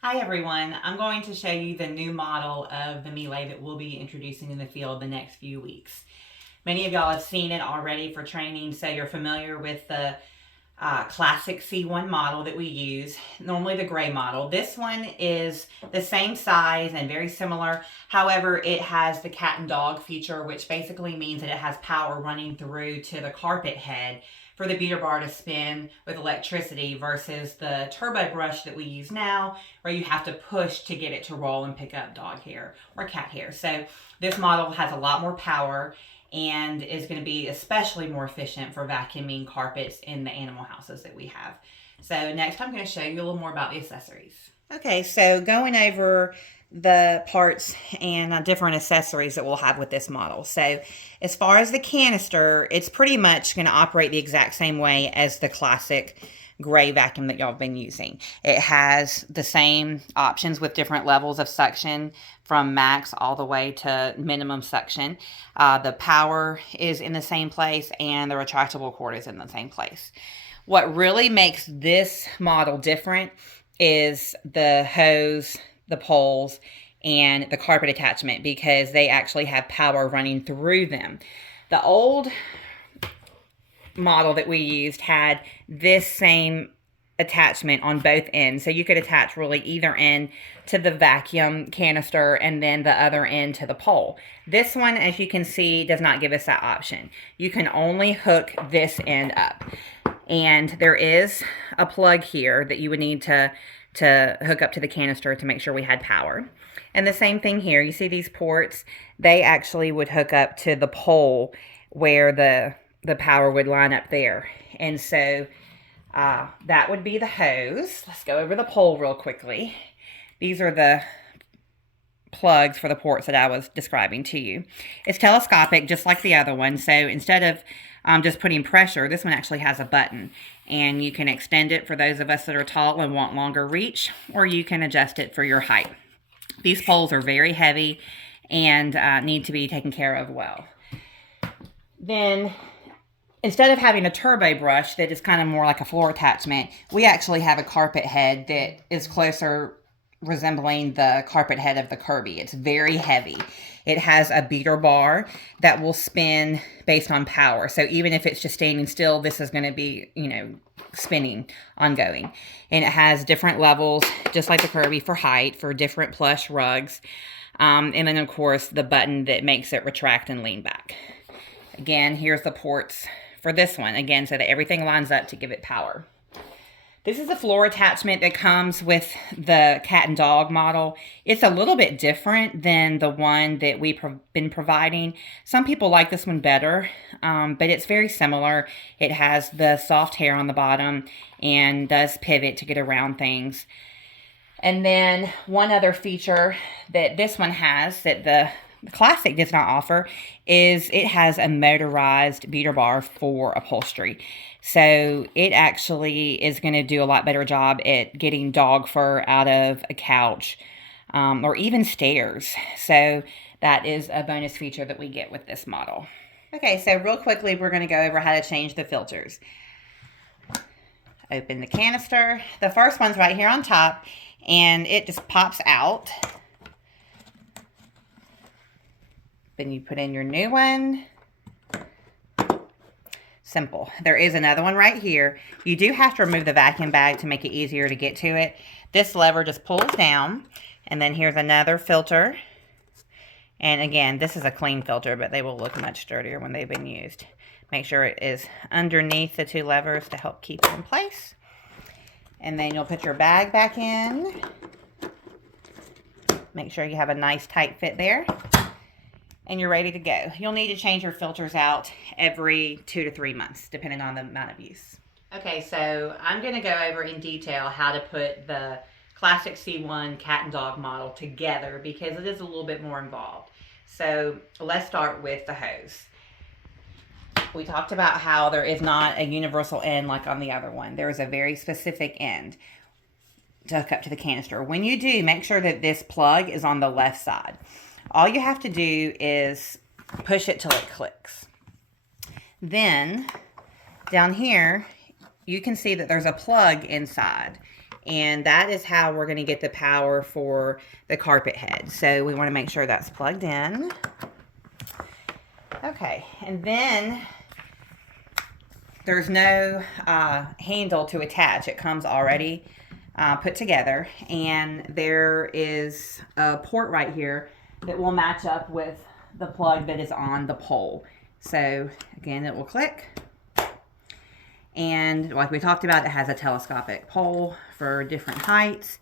Hi everyone, I'm going to show you the new model of the Miele that we'll be introducing in the field the next few weeks. Many of y'all have seen it already for training, so you're familiar with the classic C1 model that we use, normally the gray model. This one is the same size and very similar. However, it has the cat and dog feature, which basically means that it has power running through to the carpet head for the beater bar to spin with electricity versus the turbo brush that we use now, where you have to push to get it to roll and pick up dog hair or cat hair. So this model has a lot more power and is going to be especially more efficient for vacuuming carpets in the animal houses that we have. So next I'm going to show you a little more about the accessories. Okay, so going over the parts and different accessories that we'll have with this model. So as far as the canister, it's pretty much going to operate the exact same way as the classic gray vacuum that y'all have been using. It has the same options with different levels of suction from max all the way to minimum suction. The power is in the same place and the retractable cord is in the same place. What really makes this model different is the hose, the poles, and the carpet attachment, because they actually have power running through them. The old model that we used had this same attachment on both ends, so you could attach really either end to the vacuum canister and then the other end to the pole. This one, as you can see, does not give us that option. You can only hook this end up, and there is a plug here that you would need to hook up to the canister to make sure we had power. And the same thing here, you see these ports, they actually would hook up to the pole where the power would line up there. And so that would be the hose. Let's go over the pole real quickly. These are the plugs for the ports that I was describing to you. It's telescopic, just like the other one. So instead of just putting pressure, this one actually has a button. And you can extend it for those of us that are tall and want longer reach, or you can adjust it for your height. These poles are very heavy and need to be taken care of well. Then, instead of having a turbo brush that is kind of more like a floor attachment, we actually have a carpet head that is closer resembling the carpet head of the Kirby. It's very heavy. It has a beater bar that will spin based on power. So even if it's just standing still, this is going to be, spinning ongoing. And it has different levels, just like the Kirby, for height, for different plush rugs. And then, of course, the button that makes it retract and lean back. Again, here's the ports for this one, again, so that everything lines up to give it power. This is a floor attachment that comes with the cat and dog model. It's a little bit different than the one that we've been providing. Some people like this one better, but it's very similar. It has the soft hair on the bottom and does pivot to get around things. And then one other feature that this one has that the Classic does not offer is it has a motorized beater bar for upholstery. So it actually is going to do a lot better job at getting dog fur out of a couch or even stairs. So that is a bonus feature that we get with this model. Okay, so real quickly, we're going to go over how to change the filters. Open the canister. The first one's right here on top, and it just pops out. Then you put in your new one. Simple. There is another one right here. You do have to remove the vacuum bag to make it easier to get to it. This lever just pulls down, and then here's another filter. And again, this is a clean filter, but they will look much dirtier when they've been used. Make sure it is underneath the two levers to help keep it in place. And then you'll put your bag back in. Make sure you have a nice tight fit there. And you're ready to go. You'll need to change your filters out every 2 to 3 months, depending on the amount of use. Okay, so I'm going to go over in detail how to put the classic C1 cat and dog model together because it is a little bit more involved. So let's start with the hose. We talked about how there is not a universal end like on the other one. There is a very specific end to hook up to the canister. When you do, make sure that this plug is on the left side. All you have to do is push it till it clicks. Then, down here, you can see that there's a plug inside. And that is how we're going to get the power for the carpet head. So we want to make sure that's plugged in. Okay, and then there's no handle to attach. It comes already put together, and there is a port right here that will match up with the plug that is on the pole. So again, it will click. And like we talked about, it has a telescopic pole for different heights.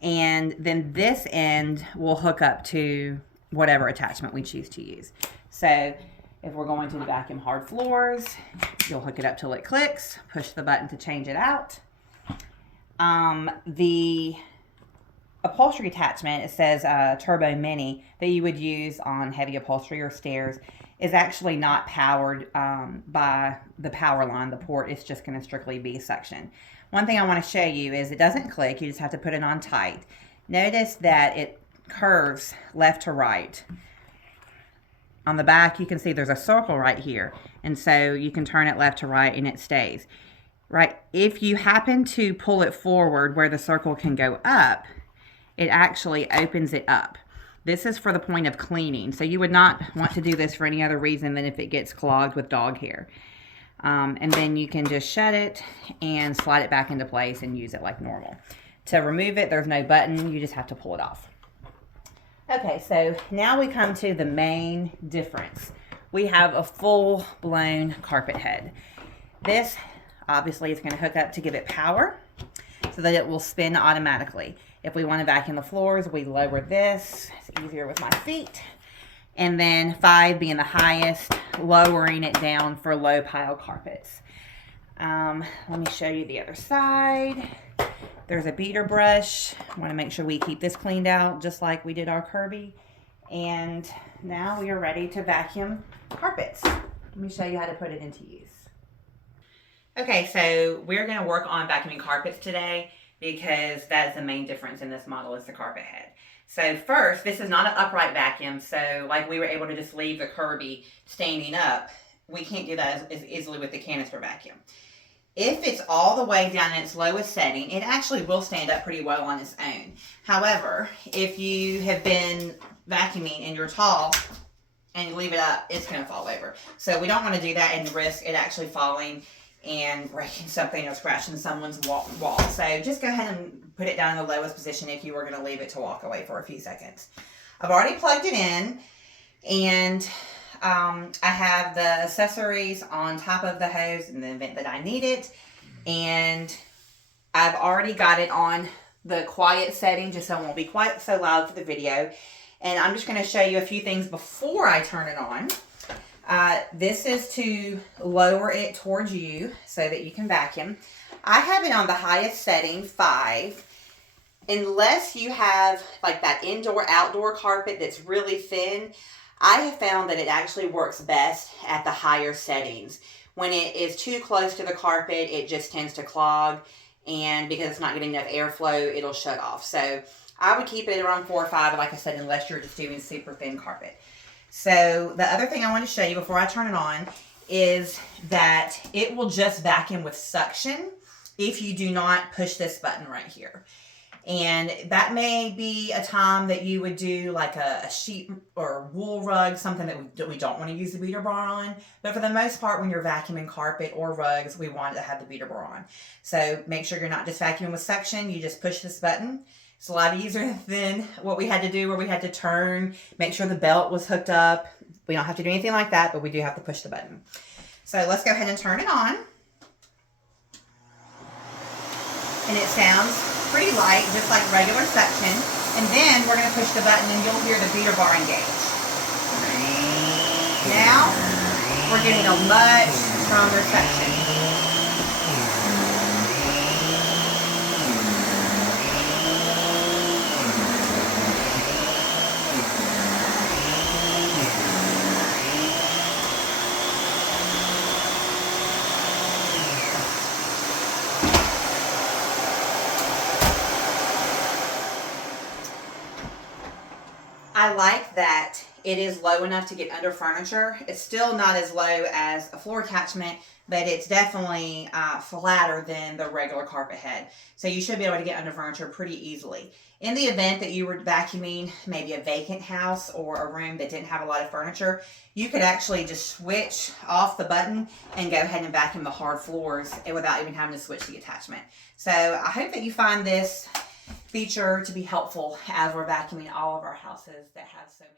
And then this end will hook up to whatever attachment we choose to use. So if we're going to the vacuum hard floors, you'll hook it up till it clicks, push the button to change it out. The upholstery attachment, it says Turbo Mini, that you would use on heavy upholstery or stairs, is actually not powered by the power line. The port is just going to strictly be suction. One thing I want to show you is it doesn't click. You just have to put it on tight. Notice that it curves left to right. On the back, you can see there's a circle right here. And so you can turn it left to right and it stays. Right? If you happen to pull it forward where the circle can go up, it actually opens it up. This is for the point of cleaning. So you would not want to do this for any other reason than if it gets clogged with dog hair. And then you can just shut it and slide it back into place and use it like normal. To remove it, there's no button. You just have to pull it off. Okay, so now we come to the main difference. We have a full-blown carpet head. This obviously is going to hook up to give it power so that it will spin automatically. If we want to vacuum the floors, we lower this. It's easier with my feet. And then 5 being the highest, lowering it down for low pile carpets. Let me show you the other side. There's a beater brush. I want to make sure we keep this cleaned out just like we did our Kirby. And now we are ready to vacuum carpets. Let me show you how to put it into use. Okay, so we're going to work on vacuuming carpets today because that is the main difference in this model is the carpet head. So first, this is not an upright vacuum, so like we were able to just leave the Kirby standing up, we can't do that as easily with the canister vacuum. If it's all the way down in its lowest setting, it actually will stand up pretty well on its own. However, if you have been vacuuming and you're tall and you leave it up, it's going to fall over. So we don't want to do that and risk it actually falling and breaking something or scratching someone's wall. So just go ahead and put it down in the lowest position if you were going to leave it to walk away for a few seconds. I've already plugged it in, and I have the accessories on top of the hose in the event that I need it, and I've already got it on the quiet setting just so it won't be quite so loud for the video. And I'm just going to show you a few things before I turn it on. This is to lower it towards you so that you can vacuum. I have it on the highest setting, 5. Unless you have like that indoor-outdoor carpet that's really thin, I have found that it actually works best at the higher settings. When it is too close to the carpet, it just tends to clog, and because it's not getting enough airflow, it'll shut off. So I would keep it around 4 or 5, like I said, unless you're just doing super thin carpet. So the other thing I want to show you before I turn it on is that it will just vacuum with suction if you do not push this button right here. And that may be a time that you would do like a sheet or wool rug, something that we don't want to use the beater bar on. But for the most part, when you're vacuuming carpet or rugs, we want to have the beater bar on. So make sure you're not just vacuuming with suction. You just push this button. It's a lot easier than what we had to do where we had to turn, make sure the belt was hooked up. We don't have to do anything like that, but we do have to push the button. So let's go ahead and turn it on. And it sounds pretty light, just like regular suction. And then we're going to push the button and you'll hear the beater bar engage. Now we're getting a much stronger suction. I like that it is low enough to get under furniture. It's still not as low as a floor attachment, but it's definitely flatter than the regular carpet head. So you should be able to get under furniture pretty easily. In the event that you were vacuuming maybe a vacant house or a room that didn't have a lot of furniture, you could actually just switch off the button and go ahead and vacuum the hard floors without even having to switch the attachment. So I hope that you find this feature to be helpful as we're vacuuming all of our houses that have so many